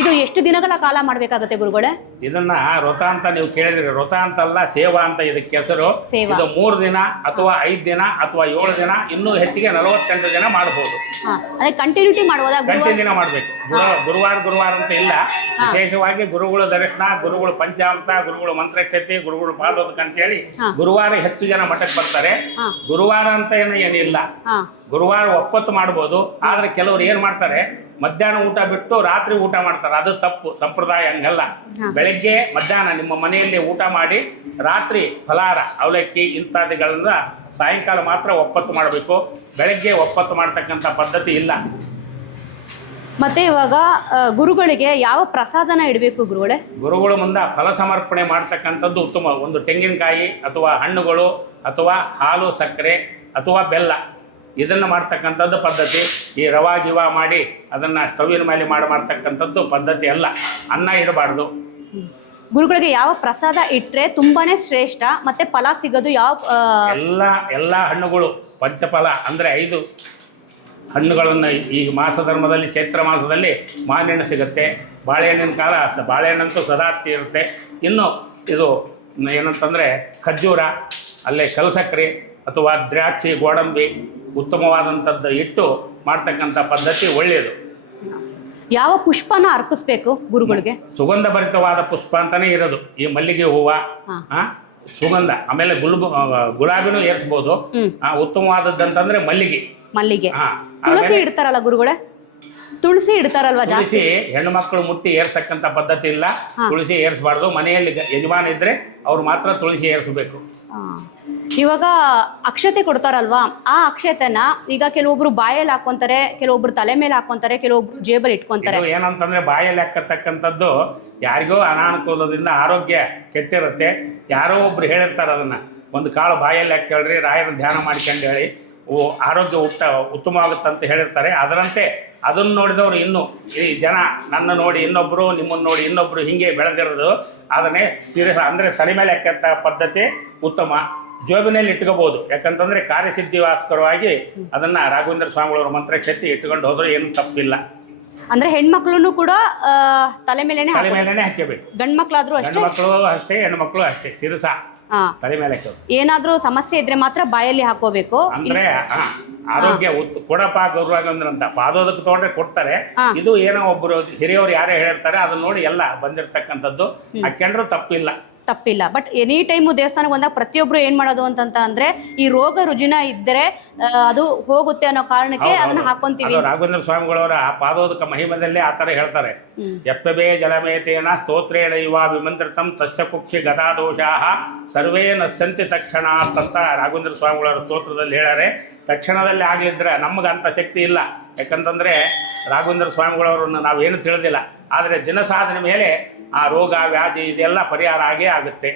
ಇದು ಎಷ್ಟು ದಿನಗಳ ಕಾಲ ಮಾಡಬೇಕಾಗುತ್ತೆ ಗುರುಗಳೇ? ಇದನ್ನ ವ್ರತ ಅಂತ ನೀವು ಕೇಳಿದ್ರಿ, ವ್ರತ ಅಂತಲ್ಲ, ಸೇವಾ ಅಂತ ಇದಕ್ಕೆ ಹೆಸರು. ಇದು 3 ದಿನ ಅಥವಾ 5 ದಿನ ಅಥವಾ 7 ದಿನ, ಇನ್ನೂ ಹೆಚ್ಚಿಗೆ 48 ದಿನ ಮಾಡಬಹುದು. ಅದೇ ಕಂಟಿನ್ಯೂಟಿ ಮಾಡುವುದಾ? ಕಂಟಿನ್ಯೂ ಮಾಡಬೇಕು. ಗುರುವಾರ ಅಂತ ಇಲ್ಲ. ವಿಶೇಷವಾಗಿ ಗುರುಗಳ ದರ್ಶನ, ಗುರುಗಳ ಪಂಚಾಮೃತ, ಗುರುಗಳ ಮಂತ್ರಕ್ಷತೆ, ಗುರುಗಳ ಪಾದೋದಕ ಅಂತೇಳಿ ಗುರುವಾರ ಹೆಚ್ಚು ಜನ ಮಠಕ್ಕೆ ಬರ್ತಾರೆ. ಗುರುವಾರ ಅಂತ ಏನಿಲ್ಲ, ಗುರುವಾರ ಒಪ್ಪತ್ತು ಮಾಡ್ಬೋದು. ಆದ್ರೆ ಕೆಲವರು ಏನ್ ಮಾಡ್ತಾರೆ, ಮಧ್ಯಾಹ್ನ ಊಟ ಬಿಟ್ಟು ರಾತ್ರಿ ಊಟ ಮಾಡ್ತಾರೆ. ಅದು ತಪ್ಪು, ಸಂಪ್ರದಾಯ ಹಂಗಲ್ಲ. ಬೆಳಗ್ಗೆ ಮಧ್ಯಾಹ್ನ ನಿಮ್ಮ ಮನೆಯಲ್ಲಿ ಊಟ ಮಾಡಿ ರಾತ್ರಿ ಫಲಾರ ಅವಲಕ್ಕಿ ಇಂತ್ಯಾದಿಗಳಿಂದ ಸಾಯಂಕಾಲ ಮಾತ್ರ ಒಪ್ಪತ್ತು ಮಾಡಬೇಕು. ಬೆಳಗ್ಗೆ ಒಪ್ಪತ್ತು ಮಾಡ್ತಕ್ಕಂಥ ಪದ್ಧತಿ ಇಲ್ಲ. ಮತ್ತೆ ಇವಾಗ ಗುರುಗಳಿಗೆ ಯಾವ ಪ್ರಸಾದನ ಇಡಬೇಕು ಗುರುಗಳೇ? ಗುರುಗಳ ಮುಂದೆ ಫಲ ಸಮರ್ಪಣೆ ಮಾಡ್ತಕ್ಕಂಥದ್ದು ಉತ್ತಮ. ಒಂದು ತೆಂಗಿನಕಾಯಿ ಅಥವಾ ಹಣ್ಣುಗಳು ಅಥವಾ ಹಾಲು, ಸಕ್ಕರೆ ಅಥವಾ ಬೆಲ್ಲ, ಇದನ್ನು ಮಾಡ್ತಕ್ಕಂಥದ್ದು ಪದ್ಧತಿ. ಈ ರವಾ ಗಿವ ಮಾಡಿ ಅದನ್ನು ಸ್ಟವ್ವಿನ ಮೇಲೆ ಮಾಡ್ತಕ್ಕಂಥದ್ದು ಪದ್ಧತಿ ಅಲ್ಲ. ಅನ್ನ ಇಡಬಾರ್ದು. ಗುರುಗಳಿಗೆ ಯಾವ ಪ್ರಸಾದ ಇಟ್ಟರೆ ತುಂಬಾನೇ ಶ್ರೇಷ್ಠ ಮತ್ತೆ ಫಲ ಸಿಗೋದು? ಯಾವ ಎಲ್ಲ ಹಣ್ಣುಗಳು ಪಂಚಫಲ ಅಂದರೆ 5 ಹಣ್ಣುಗಳನ್ನು ಈ ಮಾಸಧರ್ಮದಲ್ಲಿ, ಚೈತ್ರ ಮಾಸದಲ್ಲಿ ಮಾವಿನಹಣ್ಣು ಸಿಗುತ್ತೆ. ಬಾಳೆಹಣ್ಣಿನ ಕಾಲ, ಬಾಳೆಹಣ್ಣಂತೂ ಸದಾರ್ತಿ ಇರುತ್ತೆ. ಇನ್ನು ಇದು ಏನಂತಂದರೆ ಖರ್ಜೂರ, ಅಲ್ಲೇ ಕಲ್ಸಕ್ರೆ ಅಥವಾ ದ್ರಾಕ್ಷಿ, ಗೋಡಂಬಿ ಉತ್ತಮವಾದಂಥದ್ದು ಇಟ್ಟು ಮಾಡ್ತಕ್ಕಂಥ ಪದ್ಧತಿ ಒಳ್ಳೆಯದು. ಯಾವ ಪುಷ್ಪನ ಅರ್ಪಿಸ್ಬೇಕು ಗುರುಗಳಿಗೆ? ಸುಗಂಧ ಭರಿತವಾದ ಪುಷ್ಪ ಅಂತಾನೆ ಇರೋದು. ಈ ಮಲ್ಲಿಗೆ ಹೂವು ಸುಗಂಧ, ಆಮೇಲೆ ಗುಲಾಬಿನೂ ಏರಿಸ್ಬೋದು. ಉತ್ತಮವಾದದ್ದಂತಂದ್ರೆ ಮಲ್ಲಿಗೆ. ತುಳಸಿ ಇಡ್ತಾರಲ್ಲ ಗುರುಗಳೇ? ತುಳಸಿ ಇಡ್ತಾರಲ್ವಾ? ತುಳಸಿ ಹೆಣ್ಣು ಮುಟ್ಟಿ ಏರ್ಸಕ್ಕಂಥ ಪದ್ಧತಿ ಇಲ್ಲ. ತುಳಸಿ ಏರಿಸಬಾರ್ದು. ಮನೆಯಲ್ಲಿ ಯಜಮಾನ ಇದ್ರೆ ಅವ್ರು ಮಾತ್ರ ತುಳಸಿ ಏರಿಸಬೇಕು. ಇವಾಗ ಅಕ್ಷತೆ ಕೊಡ್ತಾರಲ್ವಾ, ಆ ಅಕ್ಷತೆನ ಈಗ ಕೆಲವೊಬ್ರು ಬಾಯಲ್ಲಿ ಹಾಕೊಂತಾರೆ, ಕೆಲವೊಬ್ರು ತಲೆ ಮೇಲೆ ಹಾಕೊಂತಾರೆ, ಕೆಲವೊಬ್ರು ಜೇಬಲ್ಲಿ ಇಟ್ಕೊಂತಾರೆ. ಏನಂತಂದ್ರೆ ಬಾಯಲ್ಲಿ ಹಾಕತಕ್ಕಂಥದ್ದು ಯಾರಿಗೋ ಅನಾನುಕೂಲದಿಂದ ಆರೋಗ್ಯ ಕೆಟ್ಟಿರುತ್ತೆ. ಯಾರೋ ಒಬ್ರು ಹೇಳಿರ್ತಾರೆ, ಅದನ್ನ ಒಂದು ಕಾಳು ಬಾಯಲ್ಲಿ ಹಾಕೇಳ್ರಿ, ರಾಯರ ಧ್ಯಾನ ಮಾಡ್ಕೊಂಡು ಹೇಳಿ ಆರೋಗ್ಯ ಉತ್ತಮವಾಗುತ್ತಂತ ಹೇಳಿರ್ತಾರೆ. ಅದರಂತೆ ಅದನ್ನು ನೋಡಿದವರು ಇನ್ನು ಈ ಜನ ನನ್ನ ನೋಡಿ ಇನ್ನೊಬ್ಬರು, ನಿಮ್ಮನ್ನು ನೋಡಿ ಇನ್ನೊಬ್ಬರು, ಹಿಂಗೆ ಬೆಳೆದಿರೋದು. ಅದನ್ನೇ ಅಂದರೆ ತಲೆ ಮೇಲೆ ಹಾಕಂಥ ಪದ್ಧತಿ ಉತ್ತಮ. ಜೋಬಿನಲ್ಲಿ ಇಟ್ಕೋಬಹುದು. ಯಾಕಂತಂದ್ರೆ ಕಾರ್ಯಸಿದ್ಧಿವಾಸ್ಕರವಾಗಿ ಅದನ್ನ ರಾಘವೇಂದ್ರ ಸ್ವಾಮಿಗಳವರ ಮಂತ್ರಕ್ಷತೆ ಇಟ್ಕೊಂಡು ಹೋದ್ರೆ ಏನು ತಪ್ಪಿಲ್ಲ. ಅಂದ್ರೆ ಹೆಣ್ಮಕ್ಳು ಕೂಡ ತಲೆ ಮೇಲೆನೆ ಹಾಕಬೇಕು. ಗಂಡು ಮಕ್ಳಾದ್ರೂ ಅಷ್ಟೇ, ಗಂಡು ಅಷ್ಟೇ, ಹೆಣ್ಮಕ್ಳು ಅಷ್ಟೇ. ಶಿರಸ ತಲೆ ಮೇಲೆ ಏನಾದ್ರೂ ಸಮಸ್ಯೆ ಇದ್ರೆ ಮಾತ್ರ ಬಾಯಲ್ಲಿ ಹಾಕೋಬೇಕು. ಅಂದ್ರೆ ಆರೋಗ್ಯ ಕೊಡಪ್ಪ ಗೌರವಂತ ಪಾದೋದಕ್ಕೆ ತಗೊಂಡ್ರೆ ಕೊಡ್ತಾರೆ. ಇದು ಏನೋ ಒಬ್ರು ಹಿರಿಯವರು ಯಾರೇ ಹೇಳಿರ್ತಾರೆ, ಅದನ್ನ ನೋಡಿ ಎಲ್ಲ ಬಂದಿರ್ತಕ್ಕಂಥದ್ದು ಹಾಕೊಂಡ್ರು ತಪ್ಪಿಲ್ಲ. ಬಟ್ ಎನಿ ಟೈಮು ದೇವಸ್ಥಾನಕ್ಕೆ ಬಂದಾಗ ಪ್ರತಿಯೊಬ್ರು ಏನ್ ಮಾಡೋದು ಅಂತ ಅಂದ್ರೆ, ಈ ರೋಗ ರುಜಿನ ಇದ್ರೆ ಅದು ಹೋಗುತ್ತೆ ಅನ್ನೋ ಕಾರಣಕ್ಕೆ ಅದನ್ನ ಹಾಕೊಂತೀವಿ. ರಾಘವೇಂದ್ರ ಸ್ವಾಮಿಗಳವರ ಪಾದೋದಕ ಮಹಿಮದಲ್ಲೇ ಆತರ ಹೇಳ್ತಾರೆ. ಎಪ್ಪಬೇ ಜಲಮೇತೇನ ಸ್ತೋತ್ರೇಣ ಇವ ವಿಮಂತ್ರಿತಂ ತಸ್ಯ ಕುಕ್ಷಿ ಗದಾದೋಷಾಹ ಸರ್ವೇ ನಶ್ಯಂತಿ ತಕ್ಷಣ ಅಂತ ರಾಘವೇಂದ್ರ ಸ್ವಾಮಿಗಳವರ ಸ್ತೋತ್ರದಲ್ಲಿ ಹೇಳ್ಯಾರೆ. ತಕ್ಷಣದಲ್ಲಿ ಆಗ್ಲಿದ್ರೆ ನಮ್ಗೆ ಅಂತ ಶಕ್ತಿ ಇಲ್ಲ. ಯಾಕಂತಂದ್ರೆ ರಾಘವೇಂದ್ರ ಸ್ವಾಮಿಗಳವರನ್ನು ನಾವೇನು ತಿಳಿದಿಲ್ಲ. ಆದರೆ ದಿನ ಸಾಧನೆ ಮೇಲೆ ಆ ರೋಗ ವ್ಯಾಧಿ ಇದೆಲ್ಲ ಪರಿಹಾರ ಆಗೇ ಆಗುತ್ತೆ.